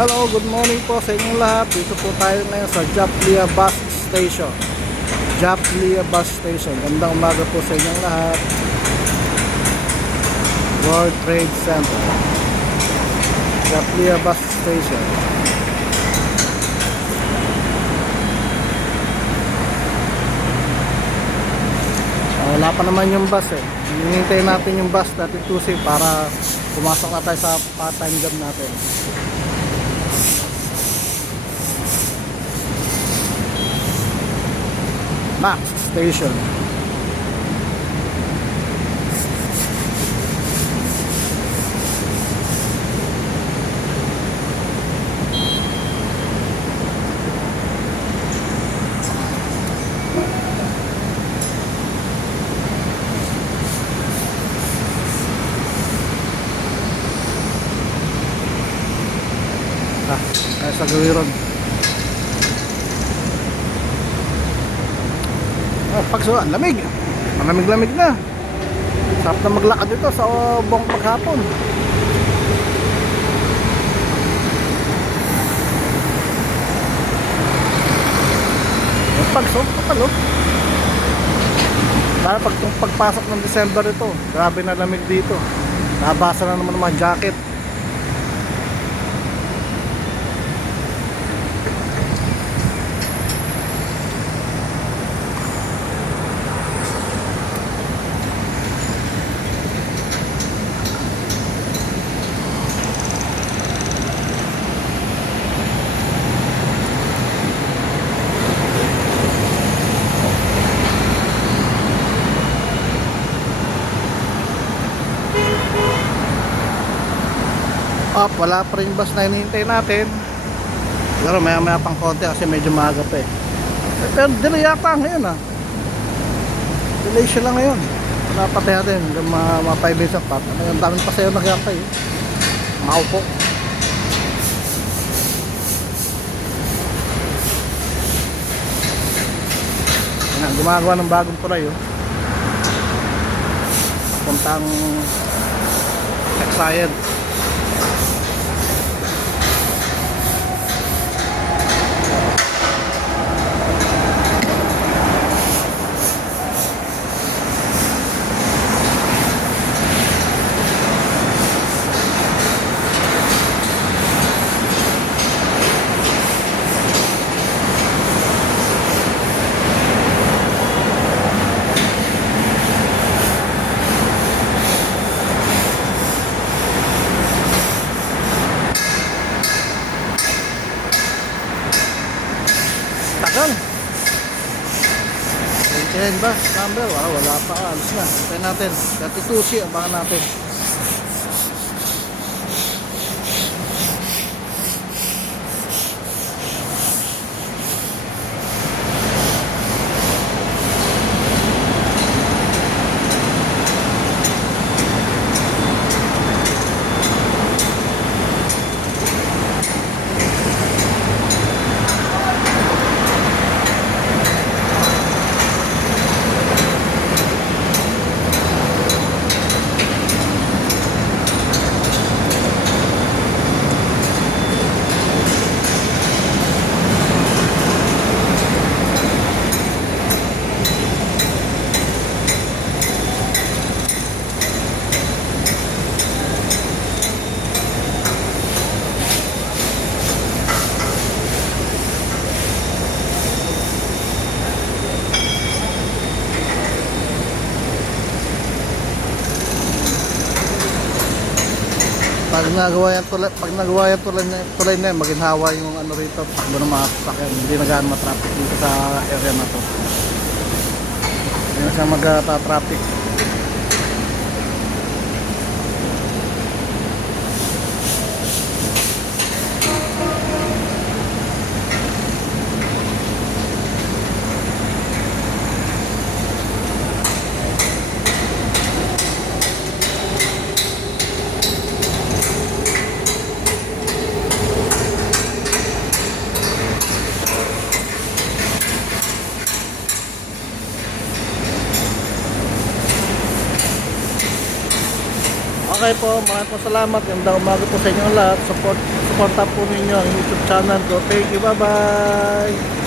Hello, good morning po sa inyong lahat. Dito po tayo ngayon sa Japlia Bus Station. Japlia Bus Station. Gandang umaga po sa inyong lahat. World Trade Center. Japlia Bus Station. Wala pa naman yung bus eh. Hinihintay natin yung bus natin tusi para pumasok na tayo sa part-time job natin. Max Station. Ay sa Gawiron. Pagsuan, lamig. Malamig-lamig na. Sarap na maglakad dito sa buong paghapon. Pagso, kapalo. Lalo pagpasok ng December ito, grabe na lamig dito. Nabasa na naman ng mga jacket. Wala pa rin bus na hinihintay natin. Pero maya maya pang konti kasi medyo maaga pa eh. Pero delay yata ngayon ah. Delay siya lang ngayon. Wala pa tayo natin hanggang mga 5 days ang pat. Ang daming pasayo nagyakay eh. Maupo. Ayan, gumagawa ng bagong tulay oh. Puntang Tech Science. Tagal. Maintain ba? Number? Wala pa. Alis na. Hintayin natin. 32C. Abangan natin. Pag nagawa yung tulay na yan, maginhawa yung ano rito, takbo ng mga sasakyan, hindi na gaano matraffic dito sa area na to. Hindi na siya magta-traffic. Okay po, maraming po salamat. Ganda umaga po sa inyo lahat. Supporta po ninyo ang YouTube channel ko. Thank you, bye-bye.